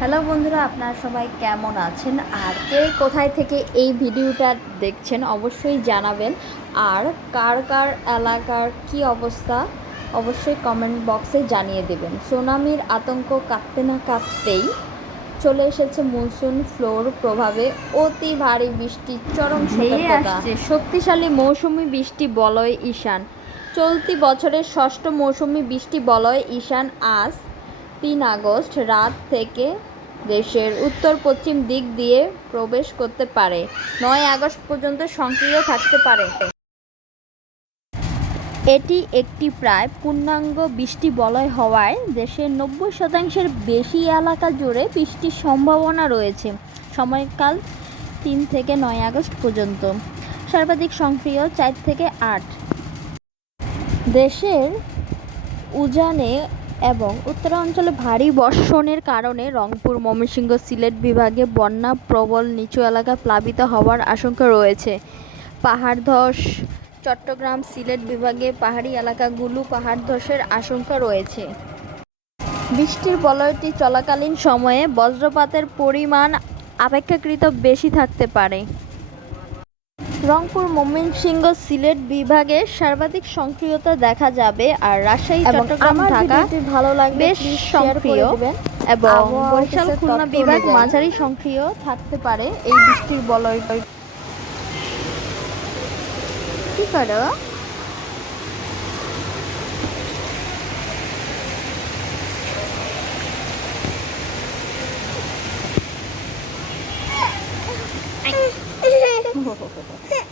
Hello বন্ধুরা আপনারা সবাই কেমন আছেন? আর কে কোথায় থেকে এই ভিডিওটা দেখছেন অবশ্যই জানাবেন। আর কার কার এলাকার কি অবস্থা অবশ্যই কমেন্ট বক্সে জানিয়ে দেবেন। সোনামির আতঙ্ক কাঁপতে না কাঁপতেই চলে এসেছে মনসুন ফ্লোর প্রভাবে। অতি ভারী বৃষ্টির চরম শক্তিশালী মৌসুমি বৃষ্টি বলয় ঈশান। চলতি বছরের ষষ্ঠ মৌসুমি বৃষ্টি বলয় ঈশান আজ তিন আগস্ট রাত থেকে দেশের উত্তর পশ্চিম দিক দিয়ে প্রবেশ করতে পারে। নয় আগস্ট পর্যন্ত সক্রিয় থাকতে পারে। এটি একটি প্রায় পূর্ণাঙ্গ বৃষ্টি বলয় হওয়ায় দেশের নব্বই শতাংশের বেশি এলাকা জুড়ে বৃষ্টির সম্ভাবনা রয়েছে। সময়কাল তিন থেকে নয় আগস্ট পর্যন্ত। সর্বাধিক সক্রিয় চার থেকে আট। দেশের উজানে এবং উত্তরাঞ্চলে ভারী বর্ষণের কারণে রংপুর, ময়মনসিংহ, সিলেট বিভাগে বন্যা প্রবল নিচু এলাকা প্লাবিত হওয়ার আশঙ্কা রয়েছে। পাহাড় ধস, চট্টগ্রাম, সিলেট বিভাগে পাহাড়ি এলাকাগুলো পাহাড় ধসের আশঙ্কা রয়েছে। বৃষ্টির বলয়টি চলাকালীন সময়ে বজ্রপাতের পরিমাণ অপেক্ষাকৃত বেশি থাকতে পারে। রংপুর ময়মনসিংহ সিলেট বিভাগে সর্বাধিক সক্রিয়তা দেখা যাবে আর রাজশাহী চট্টগ্রাম ঢাকা ভালো লাগবে বেশ সক্রিয় এবং বরিশাল খুলনা বিভাগ মাঝারি সক্রিয় থাকতে পারে এই বৃষ্টির বলয়। কি করো? ねっ。